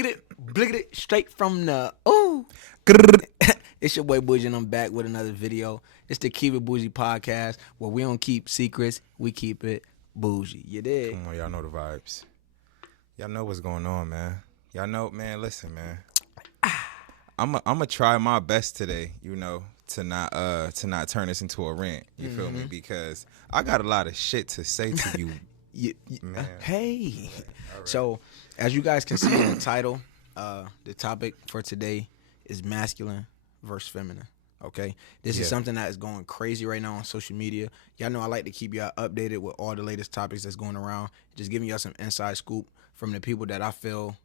Bliggity, straight from the It's your boy Buji, and I'm back with another video. It's the Keep It Bougie podcast, where we don't keep secrets, we keep it bougie. You did? Come on, y'all know the vibes. Y'all know what's going on, man. Y'all know, man. Listen, man. I'm try my best today, to not turn this into a rant. You feel me? Because I got a lot of shit to say to you. Man. Hey. All right. So, as you guys can see in the title, the topic for today is masculine versus feminine. Okay, this is something that is going crazy right now on social media. Y'all know I like to keep y'all updated with all the latest topics that's going around. Just giving y'all some inside scoop from the people that I feel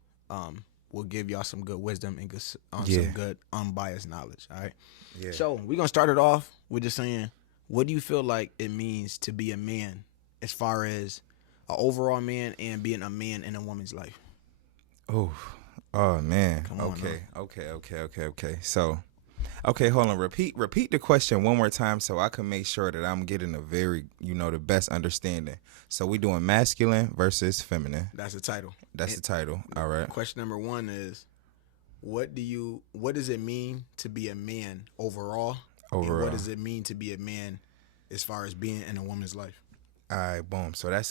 will give y'all some good wisdom and some good unbiased knowledge. All right. Yeah. So we're gonna start it off with just saying, what do you feel like it means to be a man, as far as an overall man and being a man in a woman's life? Oh man. Come on, Okay. So, hold on. Repeat the question one more time so I can make sure that I'm getting a very, the best understanding. So we doing masculine versus feminine. That's the title. The title. All right. Question number one is, what does it mean to be a man overall? And what does it mean to be a man as far as being in a woman's life? All right, boom. So that's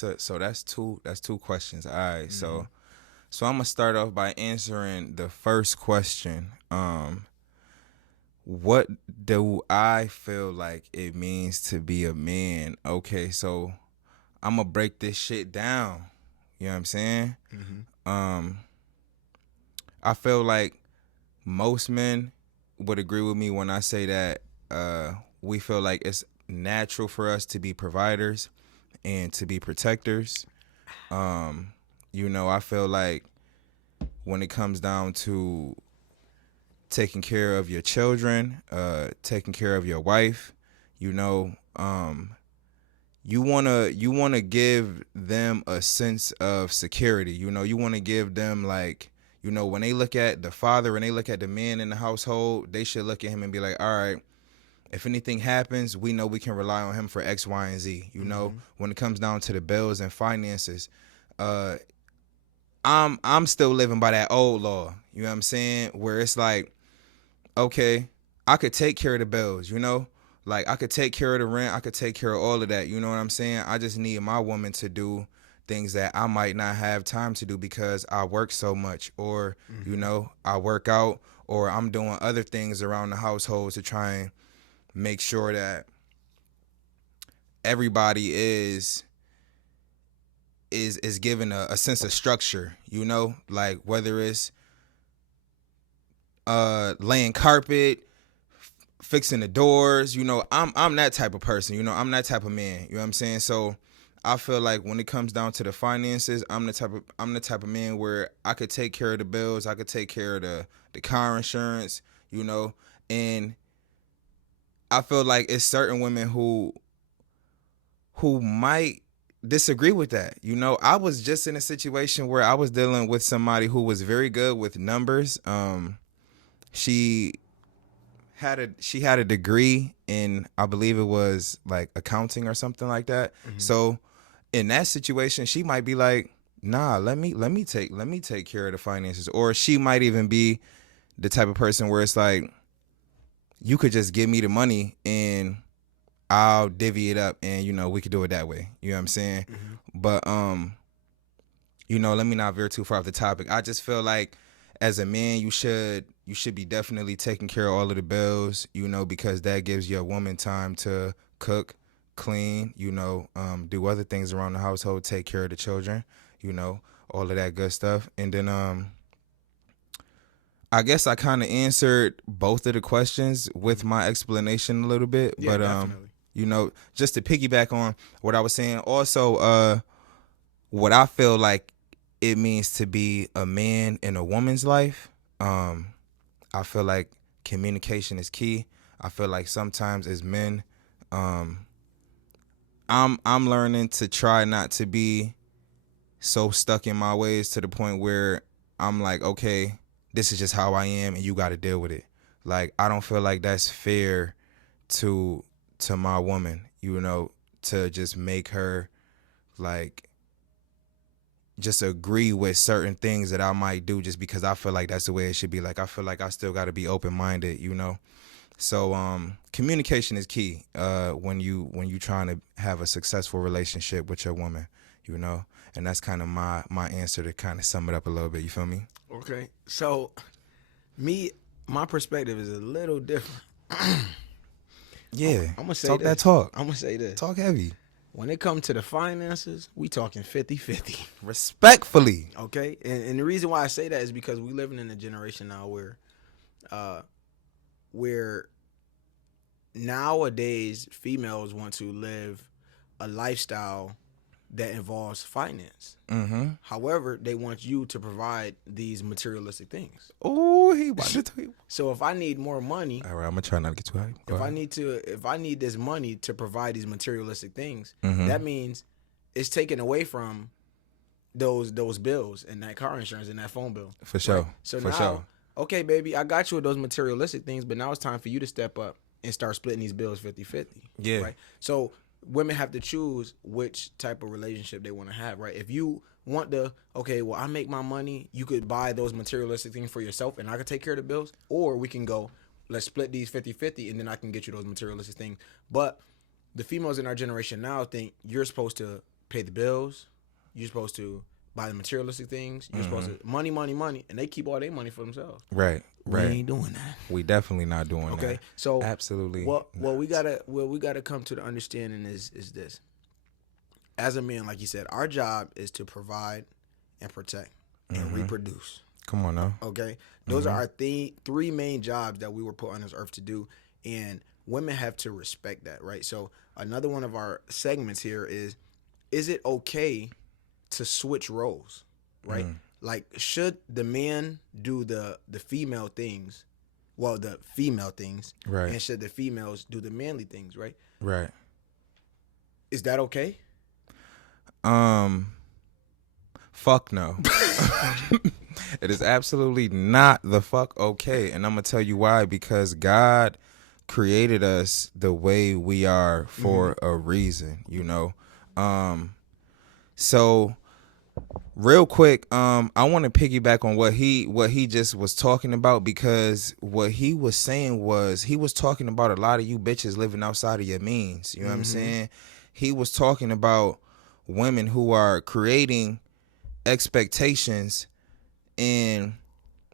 two questions. All right. So I'm gonna start off by answering the first question. What do I feel like it means to be a man? Okay, so I'm gonna break this shit down. You know what I'm saying? I feel like most men would agree with me when I say that we feel like it's natural for us to be providers and to be protectors. I feel like when it comes down to taking care of your children, taking care of your wife, you wanna give them a sense of security. You wanna give them, like, when they look at the father and they look at the man in the household, they should look at him and be like, all right, if anything happens, we know we can rely on him for X, Y, and Z. When it comes down to the bills and finances, I'm still living by that old law. You know what I'm saying? Where it's like, okay, I could take care of the bills, like I could take care of the rent, I could take care of all of that. You know what I'm saying? I just need my woman to do things that I might not have time to do because I work so much, or I work out, or I'm doing other things around the household to try and make sure that everybody is given a sense of structure, like whether it's laying carpet, fixing the doors, I'm that type of person, I'm that type of man, you know what I'm saying? So I feel like when it comes down to the finances, I'm the type of man where I could take care of the bills, I could take care of the car insurance, and I feel like it's certain women who might disagree with that. I was just in a situation where I was dealing with somebody who was very good with numbers. She had a degree in, I believe it was like accounting or something like that. So in that situation, she might be like, nah, let me take care of the finances. Or she might even be the type of person where it's like, you could just give me the money and I'll divvy it up, and we could do it that way. You know what I'm saying? But let me not veer too far off the topic. I just feel like as a man, you should be definitely taking care of all of the bills, because that gives your woman time to cook, clean, do other things around the household, take care of the children, all of that good stuff. And then I guess I kind of answered both of the questions with my explanation a little bit, but definitely. Just to piggyback on what I was saying, also, what I feel like it means to be a man in a woman's life, I feel like communication is key. I feel like sometimes as men, I'm learning to try not to be so stuck in my ways to the point where I'm like, okay, this is just how I am and you got to deal with it. Like, I don't feel like that's fair to my woman, to just make her like just agree with certain things that I might do just because I feel like that's the way it should be. Like I feel like I still got to be open minded, you know. So communication is key when you trying to have a successful relationship with your woman, you know. And that's kind of my answer to kind of sum it up a little bit. You feel me? Okay. So my perspective is a little different. Yeah. I'm gonna say talk this. that talk. I'm gonna say this. Talk heavy. When it comes to the finances, we talking 50-50. Respectfully. Okay? And the reason why I say that is because we living in a generation now where nowadays females want to live a lifestyle that involves finance. Mm-hmm. However, they want you to provide these materialistic things. Oh, he wanted to. So if I need more money, All right, I'm gonna try not to get too high. if I need this money to provide these materialistic things, Mm-hmm. that means it's taken away from those bills and that car insurance and that phone bill. For sure. Right? So For now, sure. okay, baby, I got you with those materialistic things, but now it's time for you to step up and start splitting these bills 50-50. Yeah. Right. So women have to choose which type of relationship they want to have, right? If you want to, okay, well, I make my money, you could buy those materialistic things for yourself and I could take care of the bills, or we can go, let's split these 50-50 and then I can get you those materialistic things. But the females in our generation now think you're supposed to pay the bills, you're supposed to buy the materialistic things, you're supposed to money, and they keep all their money for themselves. Right. We ain't doing that. We definitely not doing that. Okay, so absolutely. What we gotta come to the understanding is this. As a man, like you said, our job is to provide and protect and reproduce. Come on now. Okay, those are our three main jobs that we were put on this earth to do, and women have to respect that, right? So another one of our segments here is it okay to switch roles, right? Like, should the man do the female things, the female things, Right. and should the females do the manly things, right? Right. Is that okay? Fuck no. It is absolutely not the fuck okay. And I'm going to tell you why. Because God created us the way we are for a reason, you know? So real quick, I want to piggyback on what he just was talking about, because what he was saying was he was talking about a lot of you bitches living outside of your means. You know what I'm saying? He was talking about women who are creating expectations and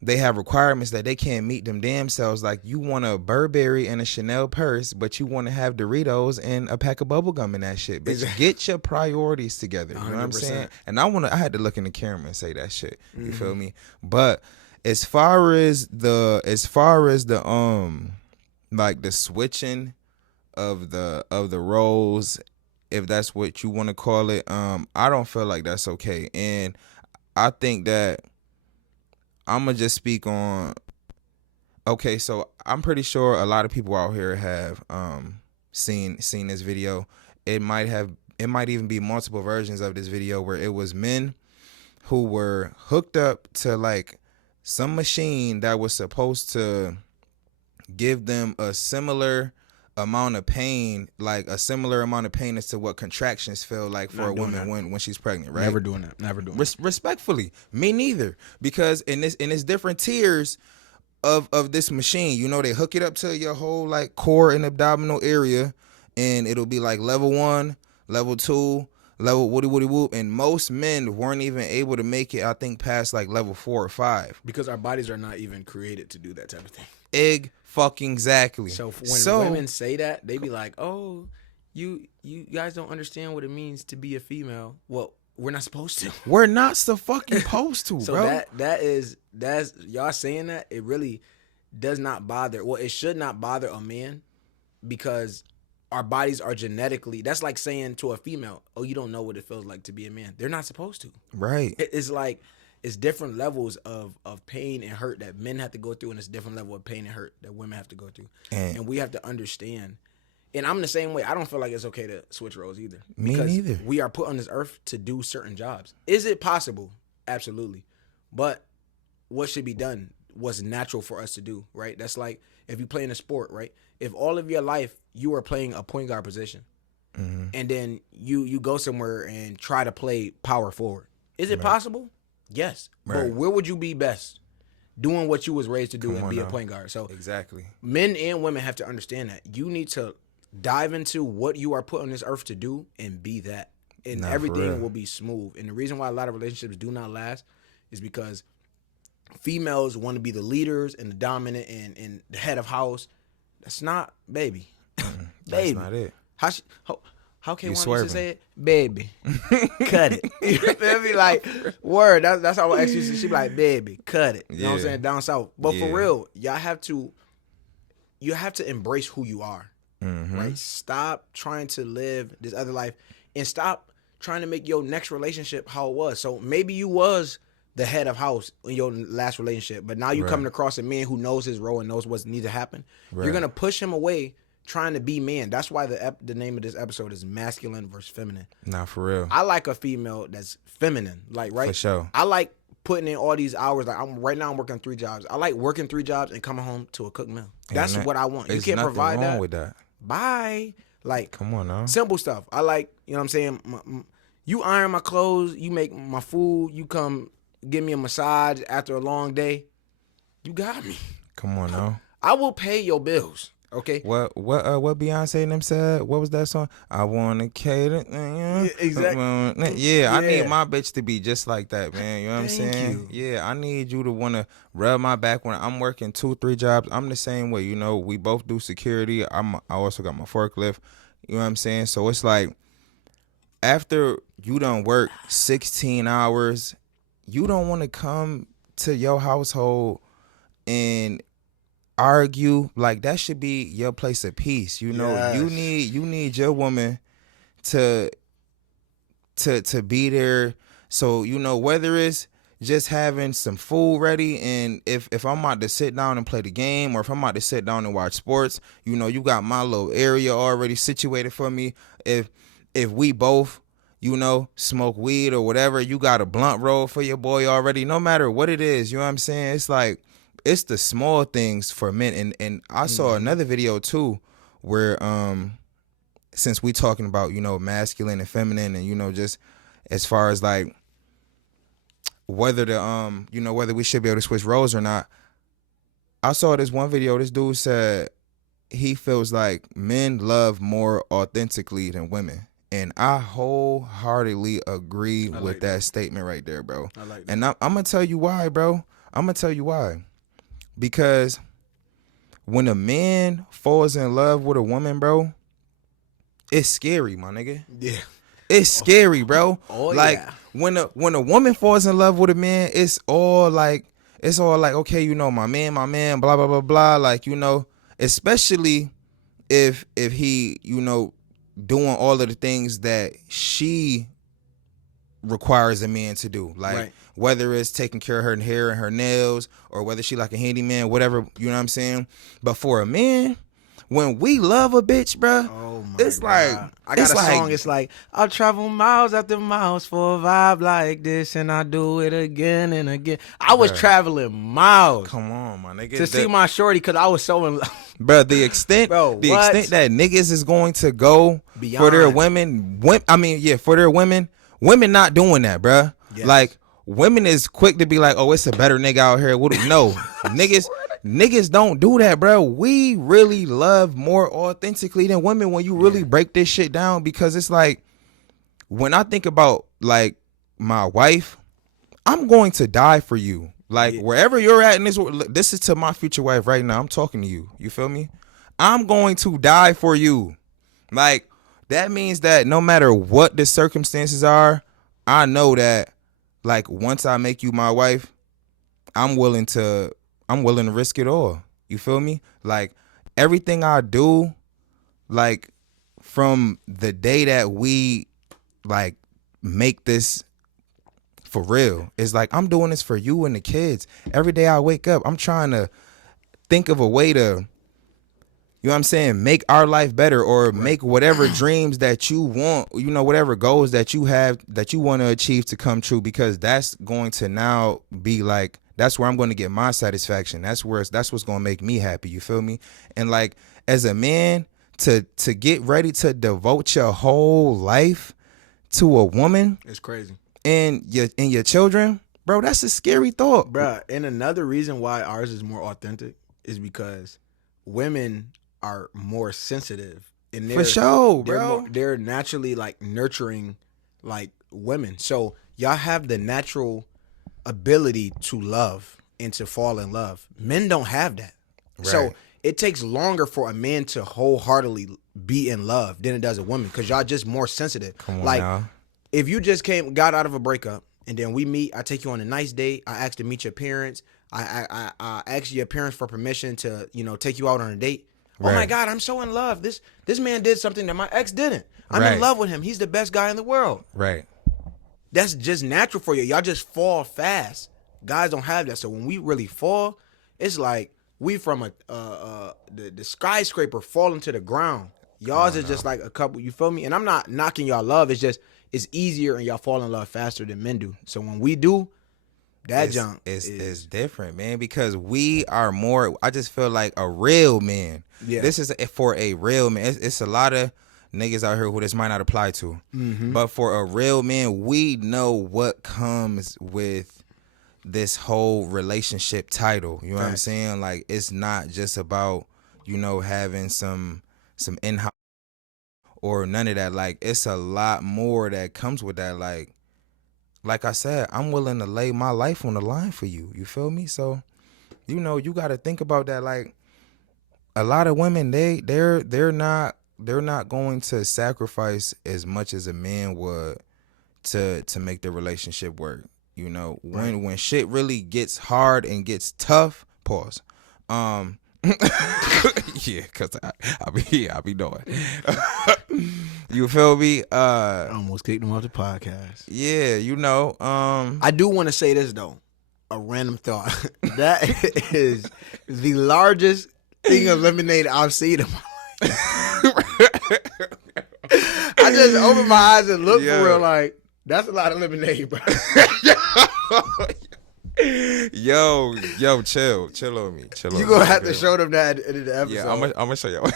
they have requirements that they can't meet them damn selves. Like, you want a Burberry and a Chanel purse, but you want to have Doritos and a pack of bubble gum in that shit. Bitch, get your priorities together. You know what I'm saying? And I had to look in the camera and say that shit. You feel me? But as far as the like the switching of the roles, if that's what you want to call it, I don't feel like that's okay. And I think that I'm gonna just speak on. Okay, so I'm pretty sure a lot of people out here have seen this video. It might even be multiple versions of this video where it was men who were hooked up to like some machine that was supposed to give them a similar amount of pain, like a similar amount of pain as to what contractions feel like for a woman when she's pregnant, right? Never doing that. Respectfully, me neither. Because in this different tiers of this machine, you know, they hook it up to your whole like core and abdominal area, and it'll be like level 1, level 2, level woody whoop, and most men weren't even able to make it, I think, past like level 4 or 5, because our bodies are not even created to do that type of thing. Exactly. So when women say that, they be like, "Oh, you guys don't understand what it means to be a female." Well, we're not supposed to. We're not so fucking supposed to, So bro. that's y'all saying that, it really does not bother. Well, it should not bother a man, because our bodies are genetically. That's like saying to a female, "Oh, you don't know what it feels like to be a man." They're not supposed to. Right. It's like, it's different levels of pain and hurt that men have to go through, and it's different level of pain and hurt that women have to go through. And we have to understand. And I'm the same way. I don't feel like it's okay to switch roles either. Me neither. We are put on this earth to do certain jobs. Is it possible? Absolutely. But what should be done was natural for us to do, right? That's like if you play in a sport, right? If all of your life you are playing a point guard position, and then you go somewhere and try to play power forward, Is it possible? Yes. Right. But where would you be best? Doing what you was raised to do and be a now. point guard. So Exactly. men and women have to understand that. You need to dive into what you are put on this earth to do and be that. And everything will be smooth. And the reason why a lot of relationships do not last is because females want to be the leaders and the dominant and the head of house. That's not, baby. Baby. That's not it. How can You one swerving. used to say it? Baby, cut it. You feel me? Like, word. That's how I actually she be like, baby, cut it. You know what I'm saying? Down south. But for real, you have to embrace who you are. Right? Stop trying to live this other life and stop trying to make your next relationship how it was. So maybe you was the head of house in your last relationship, but now you coming across a man who knows his role and knows what needs to happen. You're gonna push him away trying to be man. That's why the name of this episode is masculine versus feminine. Nah, for real. I like a female that's feminine, like, right? For sure. I like putting in all these hours. Like, I'm working 3 jobs. I like working 3 jobs and coming home to a cooked meal. That's what I want. You can't provide wrong that. with that. Bye. Like, Come on now. simple stuff. I like, you know what I'm saying? You iron my clothes. You make my food. You come give me a massage after a long day. You got me. Come on now. I will pay your bills. Okay. What Beyonce and them said? What was that song? I wanna cater. exactly. Yeah, I need my bitch to be just like that, man. You know what I'm Thank saying? you. Yeah, I need you to wanna rub my back when I'm working 2-3 jobs. I'm the same way. You know, we both do security. I also got my forklift. You know what I'm saying? So it's like after you done work 16 hours, you don't want to come to your household and argue. Like, that should be your place of peace. You know, Yes. you need your woman to be there. So, you know, whether it's just having some food ready, and if I'm about to sit down and play the game, or if I'm about to sit down and watch sports, you know, you got my little area already situated for me. If we both, you know, smoke weed or whatever, you got a blunt roll for your boy already. No matter what it is, you know what I'm saying? It's like, it's the small things for men. And I saw another video too where since we talking about, you know, masculine and feminine, and, you know, just as far as like whether you know, whether we should be able to switch roles or not. I saw this one video. This dude said he feels like men love more authentically than women. And I wholeheartedly agree with that statement right there, bro. I like that. And I'm going to tell you why, bro. I'm going to tell you why. Because when a man falls in love with a woman, bro, it's scary, my nigga. Yeah. It's scary, bro. Oh, like, yeah. when a woman falls in love with a man, it's all like, okay, you know, my man, blah, blah, blah, blah. Like, you know, especially if he, you know, doing all of the things that she requires a man to do. Like, whether it's taking care of her hair and her nails, or whether she like a handyman, whatever, you know what I'm saying? But for a man, when we love a bitch, bruh, it's God. like, I got a song. It's like, I'll travel miles after miles for a vibe like this, and I do it again and again. I was traveling miles. Come on, my nigga. To see my shorty, because I was so in love. Bro, the extent that niggas is going to go for their women, for their women not doing that, bruh. Yes. Like, women is quick to be like, oh, it's a better nigga out here. No, niggas don't do that, bro. We really love more authentically than women when you really break this shit down. Because it's like, when I think about like my wife, I'm going to die for you. Like, wherever you're at in this world, this is to my future wife right now. I'm talking to you. You feel me? I'm going to die for you. Like, that means that no matter what the circumstances are, I know that, like, once I make you my wife, I'm willing to risk it all. You feel me? Like, everything I do, like, from the day that we, like, make this for real, it's like, I'm doing this for you and the kids. Every day I wake up, I'm trying to think of a way to, you know what I'm saying, make our life better, or make whatever dreams that you want, you know, whatever goals that you have that you want to achieve to come true, because that's going to now be like, that's where I'm going to get my satisfaction. That's what's going to make me happy. You feel me? And like, as a man, to get ready to devote your whole life to a woman, It's crazy. in your children, bro, that's a scary thought. Bruh, and another reason why ours is more authentic is because women are more sensitive. And For sure, bro. They're naturally like nurturing like women. So y'all have the natural ability to love and to fall in love. Men don't have that. Right. So it takes longer for a man to wholeheartedly be in love than it does a woman because y'all just more sensitive. Come on like now. If you just got out of a breakup and then we meet, I take you on a nice date, I ask to meet your parents, I ask your parents for permission to, take you out on a date. Right. Oh my God, I'm so in love. This man did something that my ex didn't. I'm in love with him. He's the best guy in the world. Right. That's just natural for you. Y'all just fall fast. Guys don't have that. So when we really fall, it's like we from the skyscraper falling to the ground. Y'all's is just like a couple, you feel me? And I'm not knocking y'all love. It's just, it's easier and y'all fall in love faster than men do. So when we do, junk is different, man, because we are more, I just feel like a real man. Yeah. This is for a real man. It's a lot of niggas out here who this might not apply to. Mm-hmm. But for a real man, we know what comes with this whole relationship title. You know what I'm saying? Like, it's not just about, having some in-house or none of that. Like, it's a lot more that comes with that. Like I said, I'm willing to lay my life on the line for you. You feel me? So, you got to think about that. Like, a lot of women, they're not going to sacrifice as much as a man would to make the relationship work. When shit really gets hard and gets tough. Pause. Yeah, cause I be knowing. You feel me? I almost kicked him off the podcast. Yeah, I do want to say this though, a random thought. That is the largest thing of lemonade I've seen in my life. I just opened my eyes and looked for real. Like, that's a lot of lemonade, bro. Yo, chill on me. You gonna have to show them that in the episode. Yeah, I'm gonna show y'all.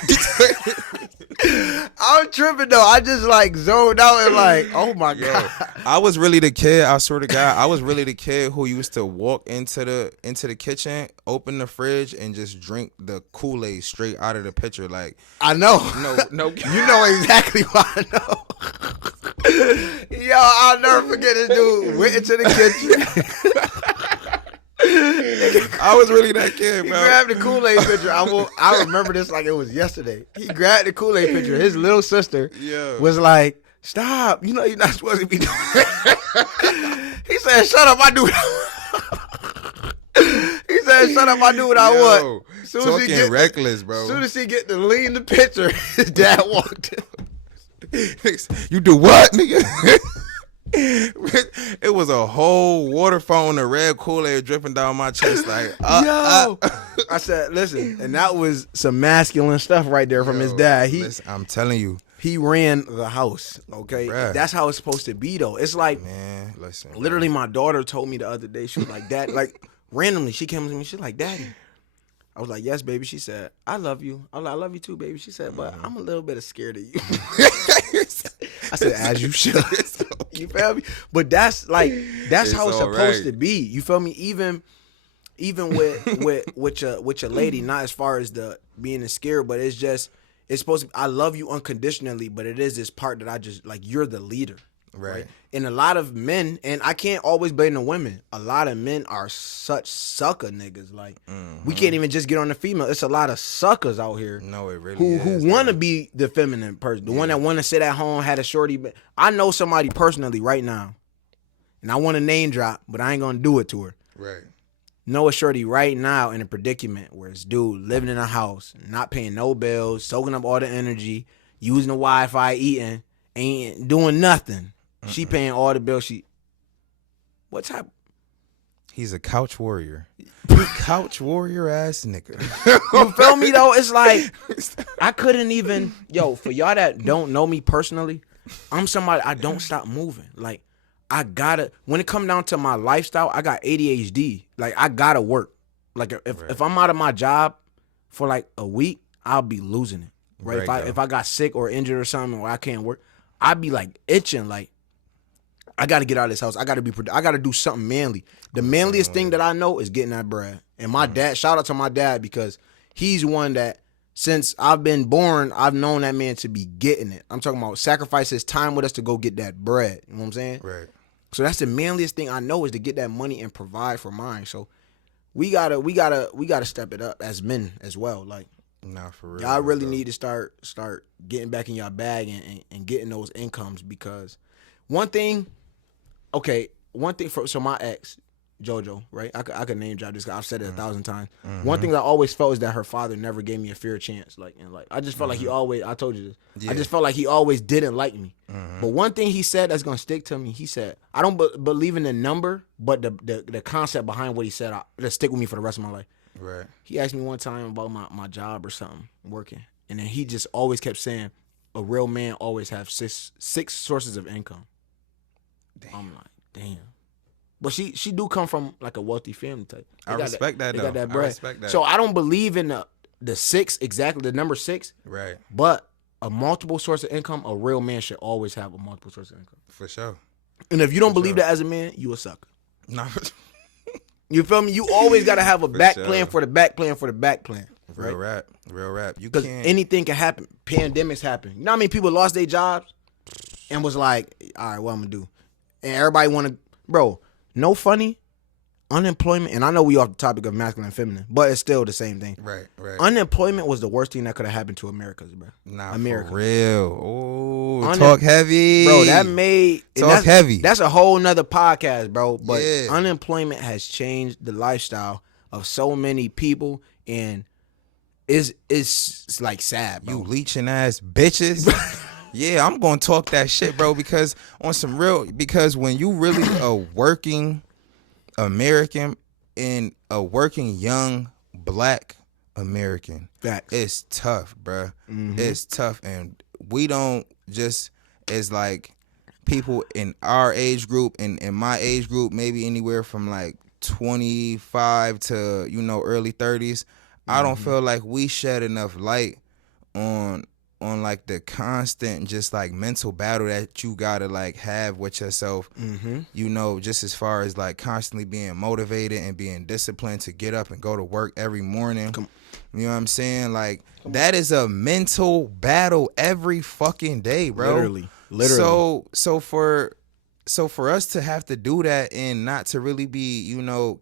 I'm tripping though. I just like zoned out and like, oh my God. I was really the kid. I swear to God, I was really the kid who used to walk into the kitchen, open the fridge, and just drink the Kool-Aid straight out of the pitcher. Like, I know. No, you know exactly why I know. Yo, I'll never forget this dude went into the kitchen. I was really that kid, bro. He grabbed the Kool-Aid pitcher. I remember this like it was yesterday. He grabbed the Kool-Aid pitcher. His little sister was like, "Stop! You know you're not supposed to be doing that." He said, "Shut up! I do it." He said, "Shut up! I do what I want." Talking reckless, bro. As soon as he get to lean the pitcher, his dad walked in. You do what, nigga? It was a whole water fountain of red Kool-Aid dripping down my chest. Like, I said, listen, and that was some masculine stuff right there from his dad. I'm telling you, he ran the house. Okay, bruh. That's how it's supposed to be, though. It's like, man, listen. Literally, my daughter told me the other day, she was like, "Dad," like randomly, she came to me, she's like, "Daddy." I was like, "Yes, baby." She said, "I love you." I was like, "I love you too, baby." She said, "But I'm a little bit scared of you." I said, "As you should." You feel me? But that's how it's supposed to be. You feel me? Even with your lady, not as far as the being scared, but it's supposed to be, I love you unconditionally, but it is this part that I just like, you're the leader. Right. And a lot of men, and I can't always blame the women, a lot of men are such sucker niggas. Like, we can't even just get on the female. It's a lot of suckers out here. No, it really is. Who want to be the feminine person, the one that want to sit at home, had a shorty. I know somebody personally right now, and I want to name drop, but I ain't going to do it to her. Right. Know a shorty right now in a predicament where this dude living in a house, not paying no bills, soaking up all the energy, using the Wi-Fi, eating, ain't doing nothing. She paying all the bills. What type? He's a couch warrior. Couch warrior ass nigga. You feel me though? It's like, I couldn't even, for y'all that don't know me personally, I'm somebody, I don't stop moving. Like, I gotta, when it come down to my lifestyle, I got ADHD. Like, I gotta work. Like, if I'm out of my job for like a week, I'll be losing it. Right? If I got sick or injured or something, or I can't work, I'd be like itching. Like, I got to get out of this house. I got to do something manly. The manliest thing that I know is getting that bread. And my dad, shout out to my dad, because he's one that, since I've been born, I've known that man to be getting it. I'm talking about sacrifice his time with us to go get that bread. You know what I'm saying? Right. So that's the manliest thing I know, is to get that money and provide for mine. So we gotta step it up as men as well. Like, nah, for real. y'all really need to start getting back in your bag and getting those incomes, because one thing so my ex, JoJo, right? I could name drop this. I've said it 1,000 times. One thing that I always felt is that her father never gave me a fair chance. Like, I just felt like he always. I told you this. Yeah. I just felt like he always didn't like me. But one thing he said that's gonna stick to me. He said, "I don't believe in the number, but the concept behind what he said, that'll stick with me for the rest of my life." Right. He asked me one time about my job or something, working, and then he just always kept saying, "A real man always have six sources of income." Damn. I'm like, damn. But she do come from like a wealthy family type. I respect that. They got that bread. I respect that. So I don't believe in the six, exactly the number 6. Right. But a multiple source of income, a real man should always have a multiple source of income. For sure. And if you don't believe that as a man, you a sucker. No. You feel me? You always gotta have a back plan for the back plan for the back plan. Right? Real rap. You because anything can happen. Pandemics happen. You know how many people lost their jobs and was like, all right, what I'm gonna do? And everybody wanna, bro. No funny, unemployment, and I know we off the topic of masculine and feminine, but it's still the same thing. Right. Unemployment was the worst thing that could have happened to America, bro. Nah, America. For real. Oh, talk heavy. Bro, that's heavy. That's a whole nother podcast, bro. But unemployment has changed the lifestyle of so many people, and it's like sad, bro. You leeching ass bitches. Yeah, I'm gonna talk that shit, bro, because when you really a working American and a working young black American, facts. It's tough, bro. It's tough, and we don't just, as like people in our age group and in my age group, maybe anywhere from like 25 to early 30s. I don't feel like we shed enough light on like the constant just like mental battle that you gotta like have with yourself, just as far as like constantly being motivated and being disciplined to get up and go to work every morning. You know what I'm saying? Like that is a mental battle every fucking day, bro. Literally. So for us to have to do that and not to really be,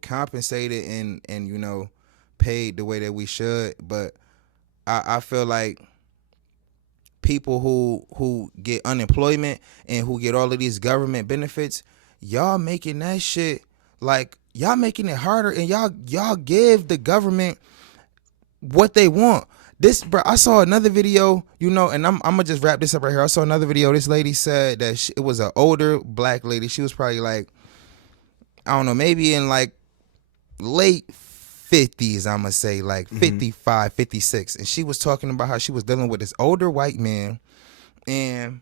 compensated and paid the way that we should, but I feel like people who get unemployment and who get all of these government benefits, y'all making that shit like y'all making it harder, and y'all give the government what they want. This, bro, I saw another video, and I'm gonna just wrap this up right here. I saw another video. This lady said that it was an older black lady. She was probably like, I don't know, maybe in like late 50s, I'm gonna say like 55, 56, and she was talking about how she was dealing with this older white man, and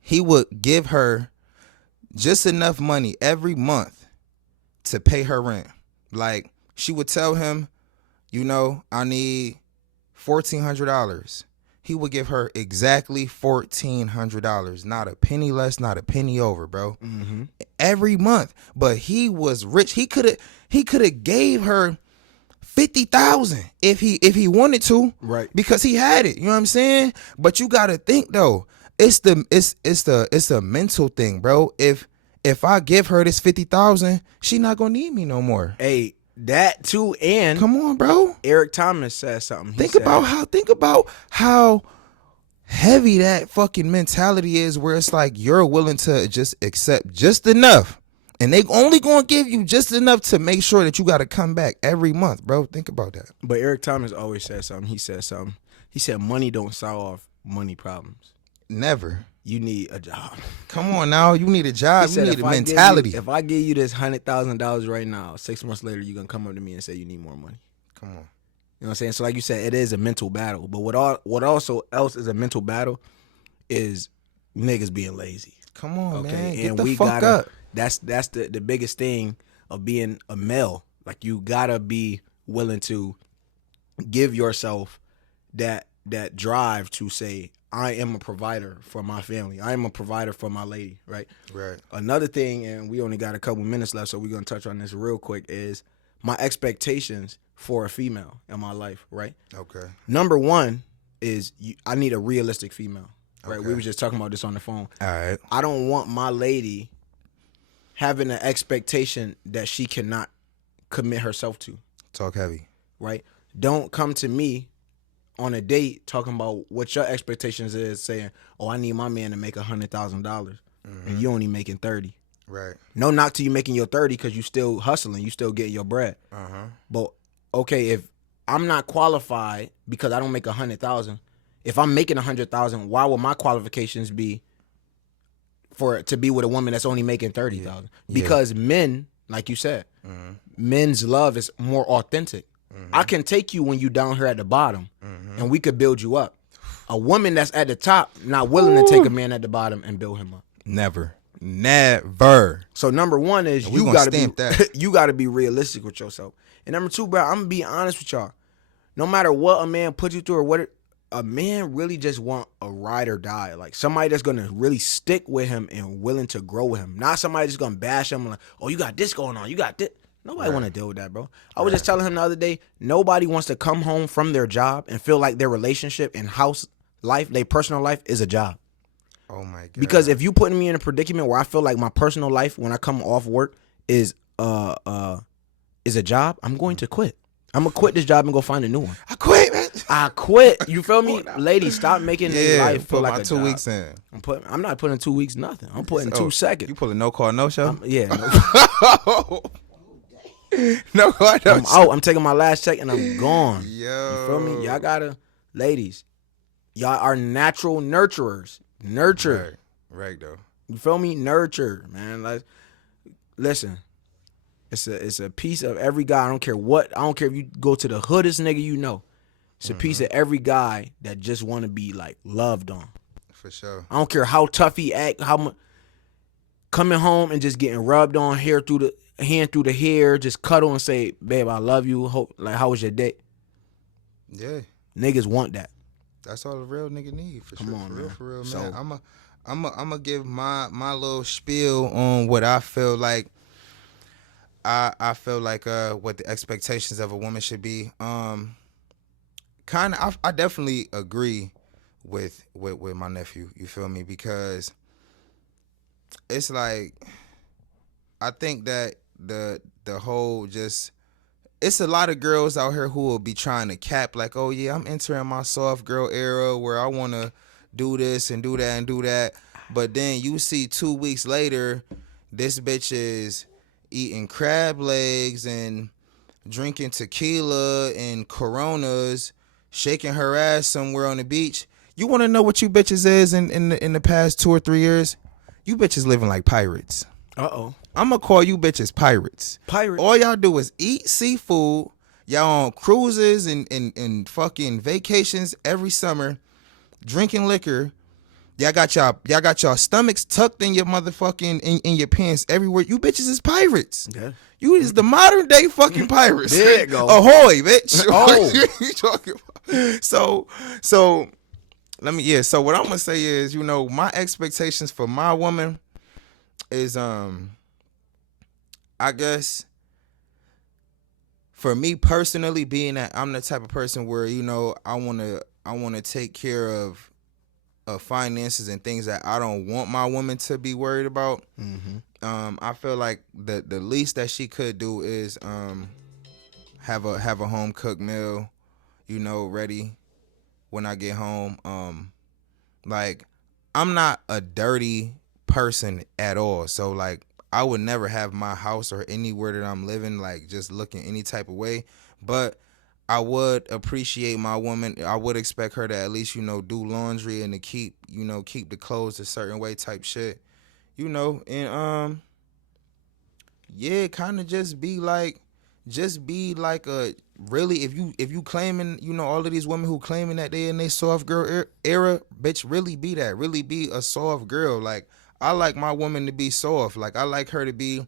he would give her just enough money every month to pay her rent. Like she would tell him, I need $1,400. He would give her exactly $1,400, not a penny less, not a penny over, bro. Every month. But he was rich. He could have gave her $50,000 if he wanted to, right? Because he had it. You know what I'm saying? But you gotta think though, it's the mental thing, bro. If I give her this $50,000, she not gonna need me no more. Hey, that too, and come on, bro. Eric Thomas said something. Think about how heavy that fucking mentality is, where it's like you're willing to just accept just enough, and they only gonna give you just enough to make sure that you got to come back every month, bro. Think about that. But Eric Thomas always said something. He said money don't solve money problems. Never. You need a job. Come on now, you need a job. You need a mentality. If I give you this $100,000 right now, 6 months later you're gonna come up to me and say you need more money. Come on. You know what I'm saying? So like you said, it is a mental battle. But what also else is a mental battle is niggas being lazy. Come on, man. Get And the we fuck up. That's the biggest thing of being a male. Like you gotta be willing to give yourself that that drive to say, I am a provider for my family. I am a provider for my lady, right? Right. Another thing, and we only got a couple minutes left, so we're going to touch on this real quick, is my expectations for a female in my life, right? Okay. Number one is I need a realistic female, right? Okay. We were just talking about this on the phone. All right. I don't want my lady having an expectation that she cannot commit herself to. Talk heavy. Right? Don't come to me on a date talking about what your expectations is, saying, "Oh, I need my man to make $100,000, and you only making 30." Right. No knock to you making your 30 because you still hustling, you still getting your bread. But okay, if I'm not qualified because I don't make 100,000, if I'm making 100,000, why would my qualifications be for to be with a woman that's only making 30,000? Because men, like you said, men's love is more authentic. I can take you when you down here at the bottom, and we could build you up. A woman that's at the top not willing to take a man at the bottom and build him up. Never. So number one is you gotta be you gotta be realistic with yourself. And number two, bro, I'm gonna be honest with y'all. No matter what a man puts you through or what a man really just want a ride or die. Like somebody that's gonna really stick with him and willing to grow with him. Not somebody that's gonna bash him like, oh, you got this going on, you got this. Nobody want to deal with that, bro. I was just telling him the other day, nobody wants to come home from their job and feel like their relationship and house life, their personal life is a job. Oh my God. Because if you putting me in a predicament where I feel like my personal life when I come off work is a job, I'm going to quit. I'm gonna quit this job and go find a new one. I quit, man. I quit. You feel me? Ladies, stop making their life feel like a 2 job. weeks in. I'm not putting 2 weeks nothing. I'm putting 2 seconds. You pulling no call, no show? Yeah. No call, no I'm show. out. I'm taking my last check and I'm gone. Yo. You feel me? Y'all gotta, ladies, y'all are natural nurturers. Nurture. Right though. You feel me? Nurture, man. Like, listen, it's a piece of every guy. I don't care if you go to the hoodest nigga you know. It's a piece of every guy that just want to be like loved on. For sure. I don't care how tough he act, how much coming home and just getting rubbed on hand through the hair, just cuddle and say, "Babe, I love you." How was your day? Yeah. Niggas want that. That's all a real nigga need for Come sure. on, man. For real, So, man. I'm a give my little spiel on what I feel like. I feel like what the expectations of a woman should be. I definitely agree with my nephew. You feel me? Because it's like I think that the whole just it's a lot of girls out here who will be trying to cap like, oh yeah, I'm entering my soft girl era where I want to do this and do that and do that. But then you see 2 weeks later, this bitch is eating crab legs and drinking tequila and Coronas, shaking her ass somewhere on the beach. You want to know what you bitches is in the past 2 or 3 years? You bitches living like pirates. Uh-oh. I'm going to call you bitches pirates. Pirates. All y'all do is eat seafood. Y'all on cruises and fucking vacations every summer, drinking liquor. Y'all got y'all stomachs tucked in your motherfucking in your pants everywhere. You bitches is pirates. Yeah. You is the modern day fucking pirates. There you go. Ahoy, bitch. Oh. You talking about? So let me so what I'm gonna say is, my expectations for my woman is I guess for me personally, being that I'm the type of person where, I wanna take care of finances and things that I don't want my woman to be worried about. I feel like the least that she could do is have a home cooked meal, ready when I get home. Like, I'm not a dirty person at all, so like I would never have my house or anywhere that I'm living like just looking any type of way, but I would appreciate my woman. I would expect her to at least, do laundry and to keep the clothes a certain way type shit, and yeah, kind of just be like a really, if you claiming, all of these women who claiming that they in their soft girl era, bitch, really be that, really be a soft girl. Like, I like my woman to be soft. Like, I like her to be,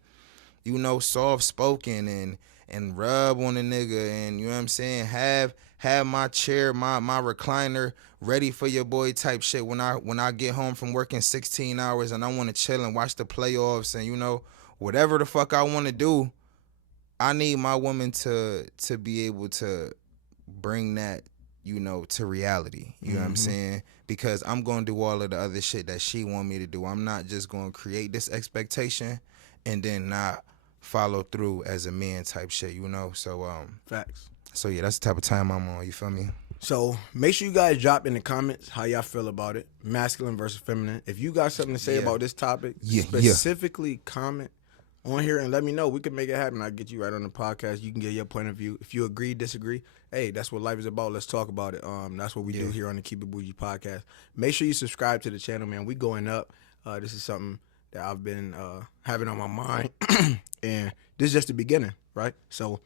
soft spoken and rub on a nigga, and you know what I'm saying, have my chair, my recliner ready for your boy type shit when I get home from working 16 hours and I want to chill and watch the playoffs and, you know, whatever the fuck I want to do. I need my woman to be able to bring that, you know, to reality. You know what I'm saying? Because I'm going to do all of the other shit that she want me to do. I'm not just going to create this expectation and then not follow through as a man type shit, you know? So, Facts. So, yeah, that's the type of time I'm on. You feel me? So, make sure you guys drop in the comments how y'all feel about it. Masculine versus feminine. If you got something to say about this topic, specifically comment on here and let me know. We can make it happen. I'll get you right on the podcast. You can get your point of view. If you agree, disagree, hey, that's what life is about. Let's talk about it. That's what we do here on the Keep It Buji podcast. Make sure you subscribe to the channel, man. We going up. This is something that I've been having on my mind. And this is just the beginning, right? So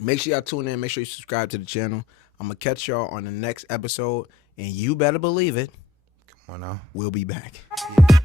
make sure y'all tune in. Make sure you subscribe to the channel. I'm going to catch y'all on the next episode. And you better believe it. Come on now. We'll be back. Yeah.